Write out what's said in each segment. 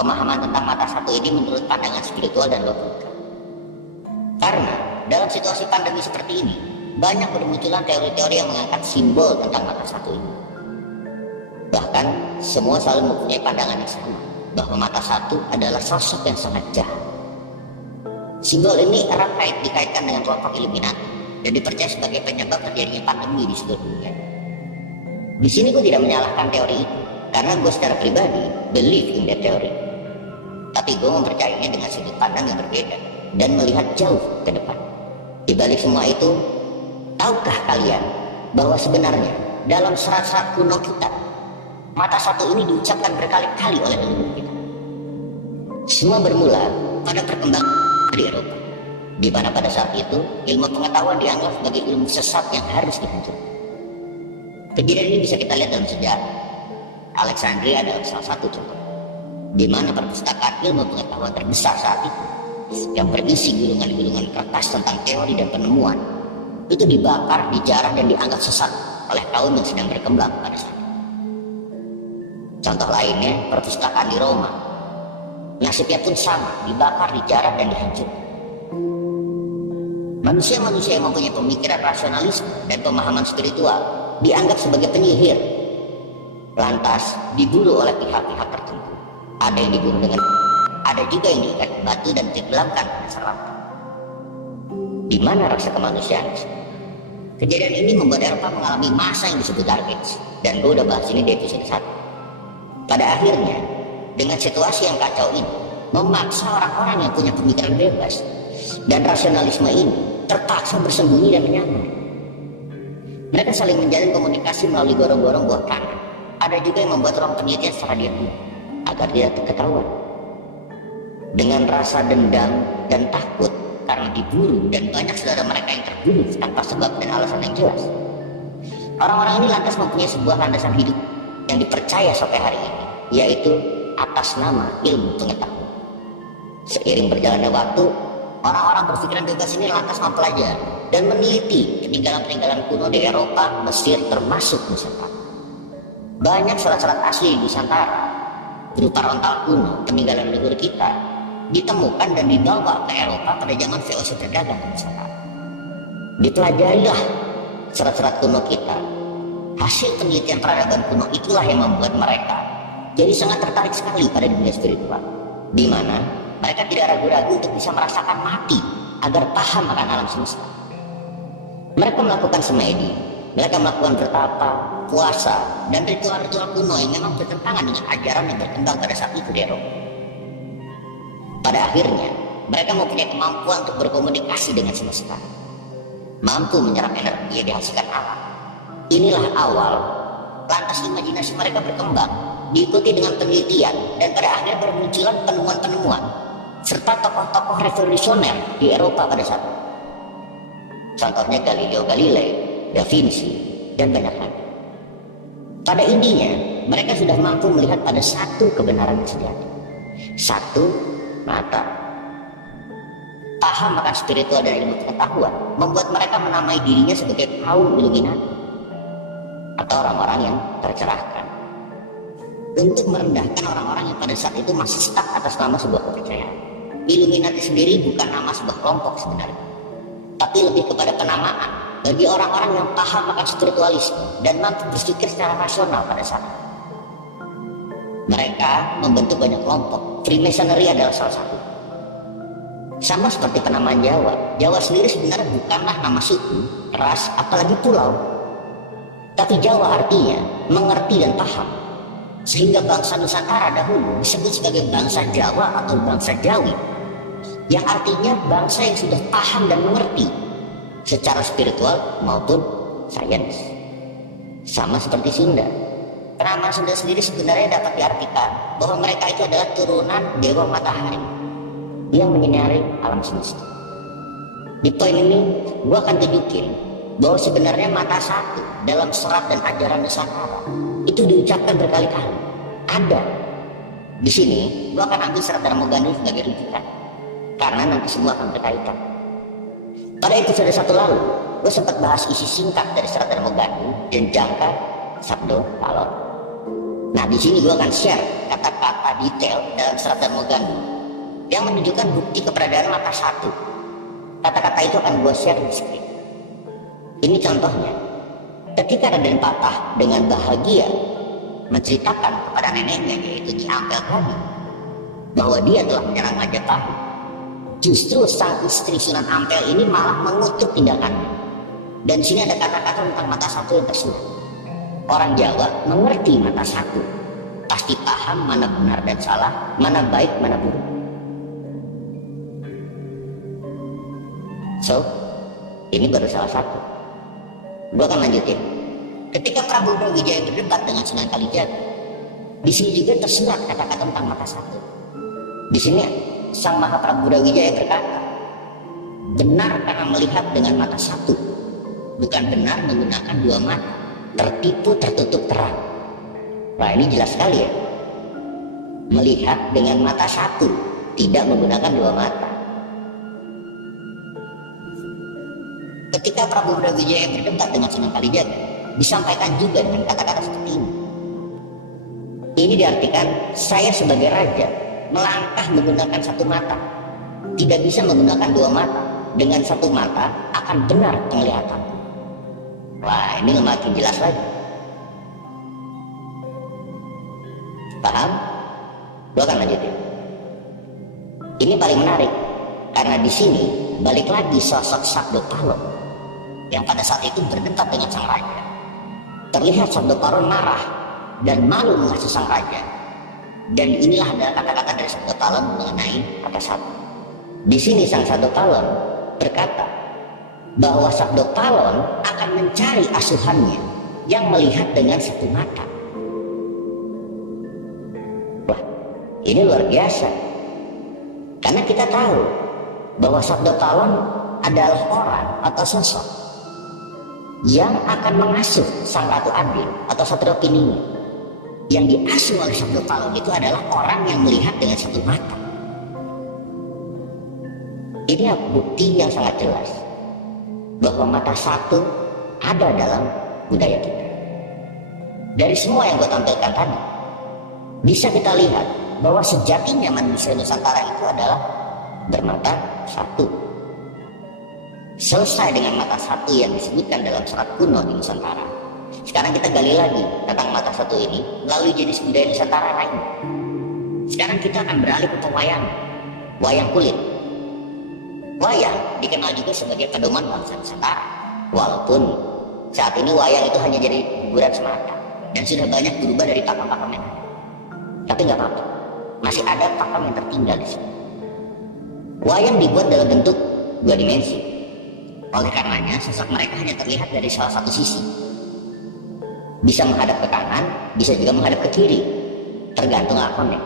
Pemahaman tentang mata satu ini menurut pandangan spiritual dan logika. Karena dalam situasi pandemi seperti ini, banyak bermunculan teori-teori yang mengangkat simbol tentang mata satu ini. Bahkan semua selalu mempunyai pandangan yang sama, bahwa mata satu adalah sosok yang sangat jahat. Simbol ini erat dikaitkan dengan kelompok Illuminati dan dipercaya sebagai penyebab terjadinya pandemi di seluruh dunia. Di sini gue tidak menyalahkan teori itu, karena gue secara pribadi believe in that teori. Tapi gue mempercayainya dengan sudut pandang yang berbeda dan melihat jauh ke depan. Di balik semua itu, tahukah kalian bahwa sebenarnya dalam serat-serat kuno kita, mata satu ini diucapkan berkali-kali oleh leluhur kita. Semua bermula pada perkembangan di Eropa, di mana pada saat itu ilmu pengetahuan dianggap sebagai ilmu sesat yang harus dihancurkan. Kejadian ini bisa kita lihat dalam sejarah. Alexandria adalah salah satu contoh, di mana perpustakaan ilmu pengetahuan terbesar saat itu, yang berisi gulungan-gulungan kertas tentang teori dan penemuan, itu dibakar, dijarah, dan dianggap sesat oleh kaum yang sedang berkembang pada saat itu. Contoh lainnya, perpustakaan di Roma, nasibnya pun sama, dibakar, dijarah, dan dihancurkan. Manusia-manusia yang mempunyai pemikiran rasionalisme dan pemahaman spiritual dianggap sebagai penyihir, lantas diburu oleh pihak-pihak tertentu. Ada yang diburu dengan, ada juga yang diikat batu dan ditenggelamkan pada selatan. Di mana rasa kemanusiaan? Kejadian ini membuat Eropa mengalami masa yang disebut Dark Age, dan gue udah bahas ini di episode 1. Pada akhirnya, dengan situasi yang kacau ini, memaksa orang-orang yang punya pemikiran bebas dan rasionalisme ini terpaksa bersembunyi dan menyamar. Mereka saling menjalin komunikasi melalui gorong-gorong buah tanah. Ada juga yang membuat ruang penelitian secara diam-diam agar tidak ketahuan. Dengan rasa dendam dan takut karena diburu dan banyak saudara mereka yang terbunuh tanpa sebab dan alasan yang jelas, orang-orang ini lantas mempunyai sebuah landasan hidup yang dipercaya sampai hari ini, yaitu atas nama ilmu pengetahuan. Seiring berjalannya waktu, orang-orang berpikiran bebas ini lantas mempelajari dan meneliti peninggalan-peninggalan kuno di Eropa, Mesir, termasuk Nusantara. Banyak serat-serat asli di Nusantara berupa rontal kuno peninggalan leluhur kita ditemukan dan dibawa ke Eropa pada zaman VOC berdagang di Nusantara. Dipelajarilah serat-serat kuno kita. Hasil penelitian peradaban kuno itulah yang membuat mereka jadi sangat tertarik sekali pada dunia spiritual, di mana mereka tidak ragu-ragu untuk bisa merasakan mati agar paham akan alam semesta. Mereka melakukan semedi, mereka melakukan bertapa, puasa, dan ritual-ritual kuno yang memang bertentangan dengan ajaran yang berkembang pada saat itu di Eropa. Pada akhirnya, mereka mempunyai kemampuan untuk berkomunikasi dengan semesta, mampu menyerap energi yang dihasilkan alam. Inilah awal, lantas imajinasi mereka berkembang, diikuti dengan penelitian, dan pada akhirnya bermunculan penemuan-penemuan, serta tokoh-tokoh revolusioner di Eropa pada saat itu. Contohnya Galileo Galilei, Da Vinci, dan banyak lagi. Pada intinya, mereka sudah mampu melihat pada satu kebenaran yang sejati. Satu mata. Paham akan spiritual dan ilmu pengetahuan membuat mereka menamai dirinya sebagai kaum Illuminati, atau orang-orang yang tercerahkan, untuk merendahkan orang-orang yang pada saat itu masih stuck atas nama sebuah kepercayaan. Illuminati sendiri bukan nama sebuah kelompok sebenarnya, tapi lebih kepada penamaan bagi orang-orang yang paham akan spiritualisme dan mampu berpikir secara rasional pada saat itu. Mereka membentuk banyak kelompok. Freemasonry adalah salah satu. Sama seperti penamaan Jawa. Jawa sendiri sebenarnya bukanlah nama suku, ras, apalagi pulau. Tapi Jawa artinya mengerti dan paham. Sehingga bangsa Nusantara dahulu disebut sebagai bangsa Jawa atau bangsa Jawi, yang artinya bangsa yang sudah paham dan mengerti secara spiritual maupun sains. Sama seperti Sunda. Penamaan Sunda sendiri sebenarnya dapat diartikan bahwa mereka itu adalah turunan Dewa Matahari yang menyinari alam semesta. Di poin ini, gue akan tunjukin bahwa sebenarnya mata satu dalam serat dan ajaran Nusantara itu diucapkan berkali-kali. Ada. Di sini, gue akan ambil serat Darmo Gandul sebagai rujukan, karena nanti semua akan berkaitan. Pada episode 1 lalu, gue sempat bahas isi singkat dari serat Darmo Gandul dan jangka Sabdo Kalor. Nah, di sini gue akan share kata-kata detail dalam surat Al-Mughani yang menunjukkan bukti keberadaan mata satu. Kata-kata itu akan gue share di skrip. Ini contohnya, ketika Raden Patah dengan bahagia menceritakan kepada neneknya, yaitu Nyi Ampel tadi, bahwa dia telah menyerang Majapahit, justru sang istri Sunan Ampel ini malah mengutuk tindakannya. Dan di sini ada kata-kata tentang mata satu yang tersurat. Orang Jawa mengerti mata satu, pasti paham mana benar dan salah, mana baik, mana buruk. So, ini baru salah satu. Gue akan lanjutin. Ketika Prabu Brawijaya berdebat dengan Sunan Kalijaga, di sini juga tersurat kata-kata tentang mata satu. Di sini Sang Maha Prabu Brawijaya berkata, benar karena melihat dengan mata satu, bukan benar menggunakan dua mata, tertipu tertutup terang. Wah, ini jelas sekali ya. Melihat dengan mata satu, tidak menggunakan dua mata. Ketika Prabu Brawijaya berdebat dengan Sunan Kalijaga, disampaikan juga dengan kata-kata seperti ini. Ini diartikan, saya sebagai raja melangkah menggunakan satu mata, tidak bisa menggunakan dua mata. Dengan satu mata akan benar penglihatan. Wah, ini makin jelas lagi. Paham? Gue akan lanjutin. Ini paling menarik karena di sini balik lagi sosok Sabdo Palon yang pada saat itu berdebat dengan sang raja. Terlihat Sabdo Palon marah dan malu mengasuh sang raja. Dan inilah ada kata-kata dari Sabdo Palon mengenai kata satu. Di sini sang Sabdo Palon berkata bahwa Sabdo Palon akan mencari asuhannya yang melihat dengan satu mata. Wah, ini luar biasa. Karena kita tahu bahwa Sabdo Palon adalah orang atau sosok yang akan mengasuh sang Ratu Adil atau Satrio Piningit. Yang diasuh oleh Sabdo Palon itu adalah orang yang melihat dengan satu mata. Ini bukti yang sangat jelas bahwa mata satu ada dalam budaya kita. Dari semua yang gue tampilkan tadi, bisa kita lihat bahwa sejatinya manusia Nusantara itu adalah bermata satu. Selesai dengan mata satu yang disebutkan dalam surat kuno di Nusantara. Sekarang kita gali lagi tentang mata satu ini melalui jenis budaya Nusantara lain. Sekarang kita akan beralih ke pewayangan, wayang kulit. Wayang dikenal juga sebagai pedoman bangsa Nusantara. Walaupun saat ini wayang itu hanya jadi hiburan semata dan sudah banyak berubah dari pakem-pakem yang ada. Tapi nggak apa-apa, masih ada pakem yang tertinggal di sini. Wayang dibuat dalam bentuk dua dimensi. Oleh karenanya, sosok mereka hanya terlihat dari salah satu sisi. Bisa menghadap ke kanan, bisa juga menghadap ke kiri, tergantung lakonnya.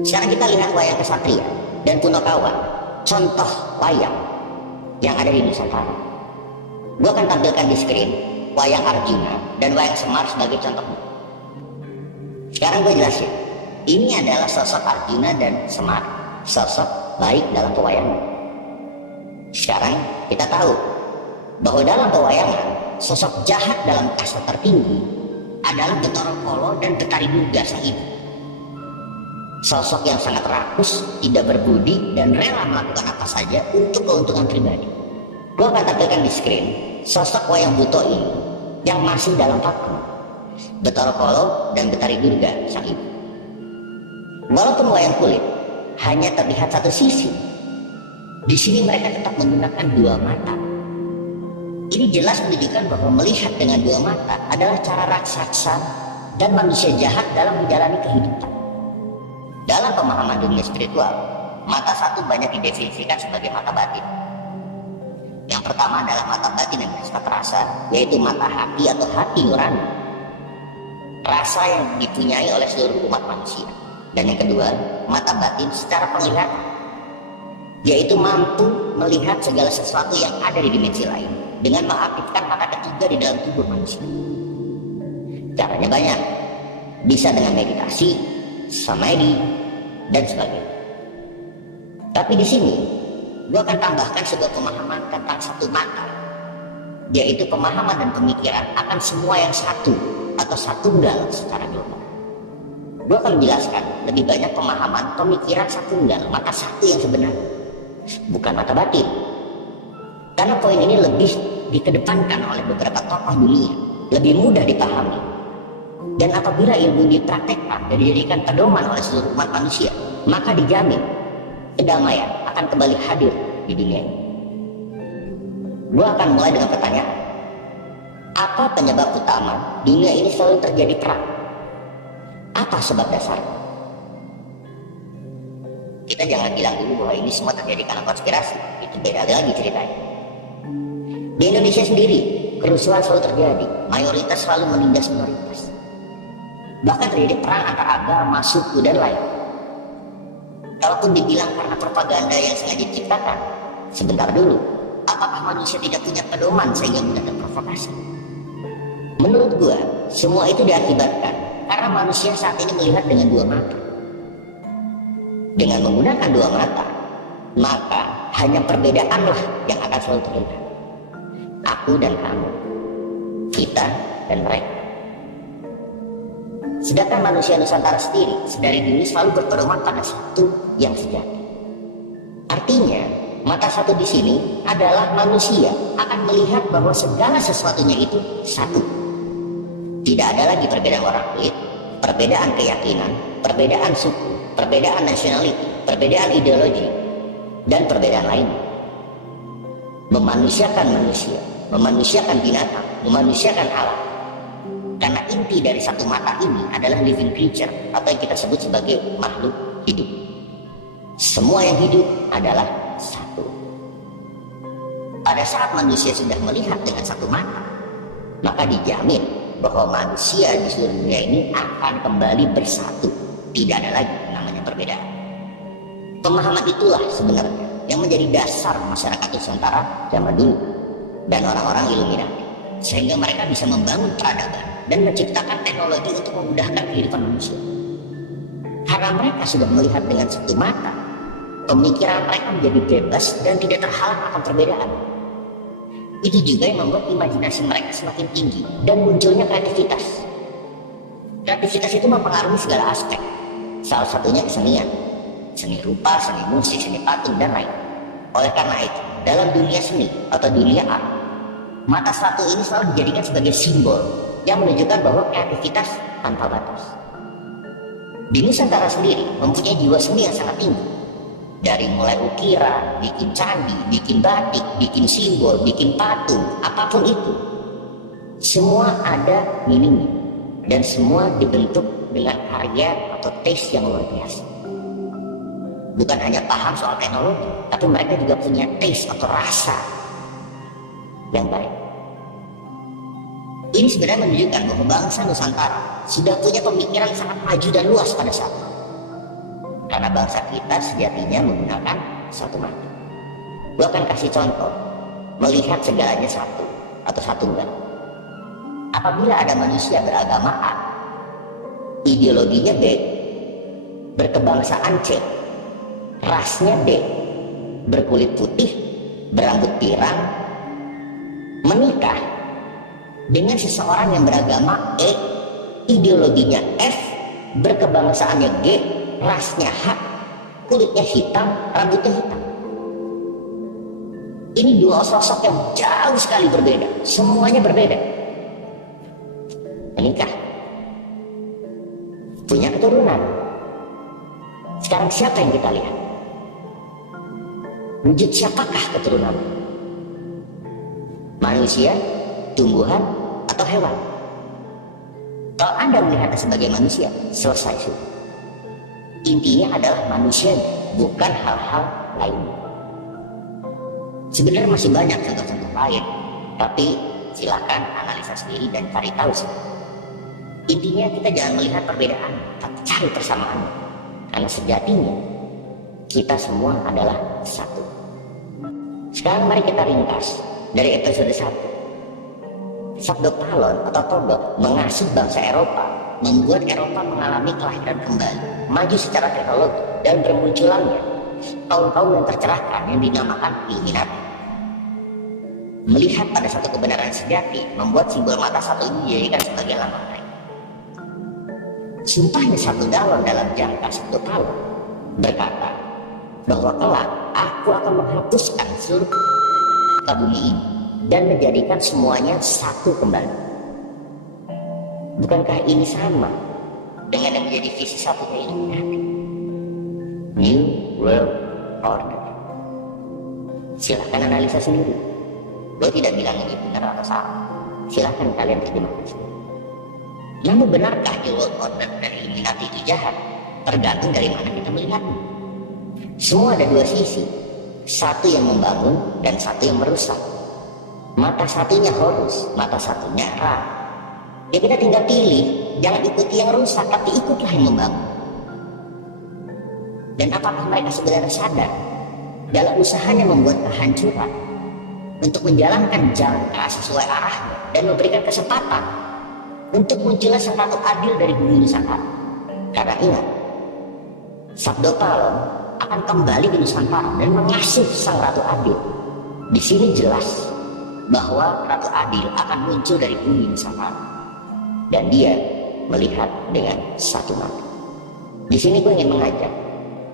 Sekarang kita lihat wayang kesatria dan Punokawan, contoh wayang yang ada di Nusantara. Gue akan tampilkan di screen wayang Arjuna dan wayang Semar sebagai contohnya. Sekarang gue jelasin, ini adalah sosok Arjuna dan Semar, sosok baik dalam pewayangan. Sekarang kita tahu bahwa dalam pewayangan, sosok jahat dalam kasta tertinggi adalah Betara Kala dan Betari Durga sang ibu. Sosok yang sangat rakus, tidak berbudi, dan rela melakukan apa saja untuk keuntungan pribadi. Gue akan tampilkan di screen sosok wayang buto ini yang masih dalam pakem Betara Kala dan Betari Durga sang ibu. Walaupun wayang kulit hanya terlihat satu sisi, di sini mereka tetap menggunakan dua mata. Ini jelas menunjukkan bahwa melihat dengan dua mata adalah cara raksasa dan manusia jahat dalam menjalani kehidupan. Dalam pemahaman dunia spiritual, mata satu banyak didefinisikan sebagai mata batin. Yang pertama adalah mata batin yang bersifat rasa, yaitu mata hati atau hati nurani. Rasa yang dipunyai oleh seluruh umat manusia. Dan yang kedua, mata batin secara penglihatan, yaitu mampu melihat segala sesuatu yang ada di dimensi lain dengan mengaktifkan mata ketiga di dalam tubuh manusia. Caranya banyak, bisa dengan meditasi, samadhi, dan sebagainya. Tapi di sini, gue akan tambahkan sebuah pemahaman tentang satu mata yaitu pemahaman dan pemikiran akan semua yang satu atau satu tunggal secara global. Gue akan menjelaskan lebih banyak pemahaman pemikiran satu tunggal, mata satu yang sebenarnya, bukan mata batin. Karena poin ini lebih dikedepankan oleh beberapa tokoh dunia, lebih mudah dipahami. Dan apabila ilmu dipraktekkan dan dijadikan pedoman oleh seluruh umat manusia, maka dijamin kedamaian akan kembali hadir di dunia ini. Gue akan mulai dengan pertanyaan, apa penyebab utama dunia ini selalu terjadi perang? Apa sebab dasarnya? Kita jangan bilang dulu bahwa ini semua terjadi karena konspirasi, itu beda lagi ceritanya. Di Indonesia sendiri, kerusuhan selalu terjadi, mayoritas selalu menindas minoritas. Bahkan terjadi perang antara agama, suku, dan lain. Kalaupun dibilang karena propaganda yang sengaja diciptakan, sebentar dulu, apakah manusia tidak punya pedoman sehingga mudah terprovokasi? Menurut gua, semua itu diakibatkan karena manusia saat ini melihat dengan dua mata. Dengan menggunakan dua mata, maka hanya perbedaanlah yang akan selalu terlihat. Aku dan kamu, kita dan mereka. Sedangkan manusia Nusantara sendiri sedari dulu selalu berpedoman pada satu yang sejati. Artinya, mata satu di sini adalah manusia akan melihat bahwa segala sesuatunya itu satu. Tidak ada lagi perbedaan warna kulit, perbedaan keyakinan, perbedaan suku, perbedaan nasionaliti, perbedaan ideologi, dan perbedaan lainnya. Memanusiakan manusia, memanusiakan binatang, memanusiakan alam. Karena inti dari satu mata ini adalah living creature atau yang kita sebut sebagai makhluk hidup. Semua yang hidup adalah satu. Pada saat manusia sudah melihat dengan satu mata, maka dijamin bahwa manusia di seluruh dunia ini akan kembali bersatu. Tidak ada lagi namanya perbedaan. Pemahaman itulah sebenarnya yang menjadi dasar masyarakat Nusantara zaman dulu dan orang-orang Illuminati, sehingga mereka bisa membangun peradaban dan menciptakan teknologi untuk memudahkan kehidupan manusia. Karena mereka sudah melihat dengan satu mata, pemikiran mereka menjadi bebas dan tidak terhalang akan perbedaan. Itu juga yang membuat imajinasi mereka semakin tinggi dan munculnya kreativitas. Kreativitas itu mempengaruhi segala aspek, salah satunya kesenian, seni rupa, seni musik, seni patung, dan lain. Oleh karena itu, dalam dunia seni atau dunia art, mata satu ini selalu dijadikan sebagai simbol yang menunjukkan bahwa kreativitas tanpa batas. Di Nusantara sendiri mempunyai jiwa seni yang sangat tinggi. Dari mulai ukiran, bikin candi, bikin batik, bikin simbol, bikin patung, apapun itu. Semua ada meaningnya. Dan semua dibentuk dengan karya atau taste yang luar biasa. Bukan hanya paham soal teknologi, tapi mereka juga punya taste atau rasa yang baik. Ini sebenarnya menunjukkan bahwa bangsa Nusantara sudah punya pemikiran sangat maju dan luas pada saat itu. Karena bangsa kita sejatinya menggunakan satu mata. Gue akan kasih contoh, melihat segalanya satu atau satu tunggal. Apabila ada manusia beragama A, ideologinya B, berkebangsaan C, rasnya D, berkulit putih, berambut pirang, menikah dengan seseorang yang beragama E, ideologinya F, berkebangsaannya G, rasnya H, kulitnya hitam, rambutnya hitam. Ini dua sosok yang jauh sekali berbeda, semuanya berbeda. Menikah, punya keturunan. Sekarang siapa yang kita lihat? Wujud siapakah keturunan? Manusia, tumbuhan, atau hewan? Kalau Anda melihatnya sebagai manusia, selesai sudah. Intinya adalah manusia, bukan hal-hal lainnya. Sebenarnya masih banyak contoh-contoh lain, tapi silakan analisa sendiri dan cari tahu sih. Intinya kita jangan melihat perbedaan, tapi cari persamaan. Karena sejatinya kita semua adalah satu. Sekarang mari kita ringkas dari episode 1. Sabdo Talon atau Todok mengasuh bangsa Eropa, membuat Eropa mengalami kelahiran kembali, maju secara teknologi, dan bermunculannya kaum-kaum yang tercerahkan yang dinamakan Illuminati. Melihat pada satu kebenaran sejati membuat simbol mata satu ini dijadikan sebagai lambang mereka. Sumpahnya Sabdo Dalon dalam jangka Sabdo Palo berkata bahwa kelak aku akan menghapuskan seluruh bumi ini dan menjadikan semuanya satu kembali. Bukankah ini sama dengan yang menjadi visi satu Illuminati? New World Order. Silahkan analisa sendiri. Gue tidak bilang ini benar atau salah. Silahkan kalian terjemahkan sendiri. Namun benarkah New World Order dari Illuminati itu jahat? Tergantung dari mana kita melihatnya. Semua ada dua sisi. Satu yang membangun dan satu yang merusak. Mata satunya Horus, mata satunya Ra. Ya kita tinggal pilih. Jangan ikuti yang rusak, tapi ikutlah yang membangun. Dan apakah mereka sebenarnya sadar dalam usahanya membuat kehancuran untuk menjalankan jangka sesuai arahnya dan memberikan kesempatan untuk munculnya sang ratu adil dari bumi Nusantara? Karena ingat, Sabdo Palon akan kembali ke Nusantara dan mengasuh sang ratu adil. Di sini jelas bahwa ratu adil akan muncul dari bumi Nusantara dan dia melihat dengan satu mata. Di sini gue ingin mengajak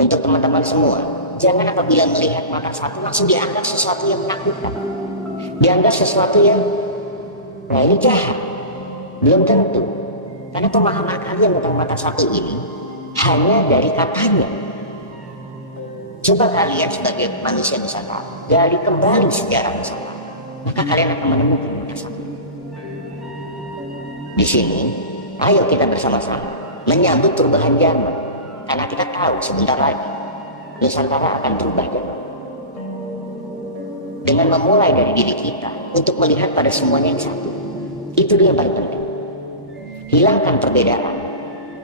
untuk teman-teman semua, jangan apabila melihat mata satu langsung dianggap sesuatu yang menakutkan, dianggap sesuatu yang nah ini jahat. Belum tentu, karena pemahaman kalian tentang mata satu ini hanya dari katanya. Coba kalian sebagai manusia Nusantara gali kembali sejarah Nusantara, maka kalian akan menemukan mata satu. Di sini, ayo kita bersama-sama menyambut perubahan zaman, karena kita tahu sebentar lagi Nusantara akan berubah zaman. Dengan memulai dari diri kita untuk melihat pada semuanya yang satu, itu dia yang paling penting. Hilangkan perbedaan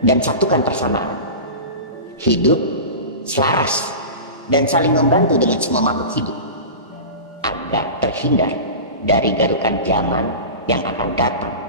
dan satukan persamaan. Hidup selaras dan saling membantu dengan semua makhluk hidup agar terhindar dari garukan zaman yang akan datang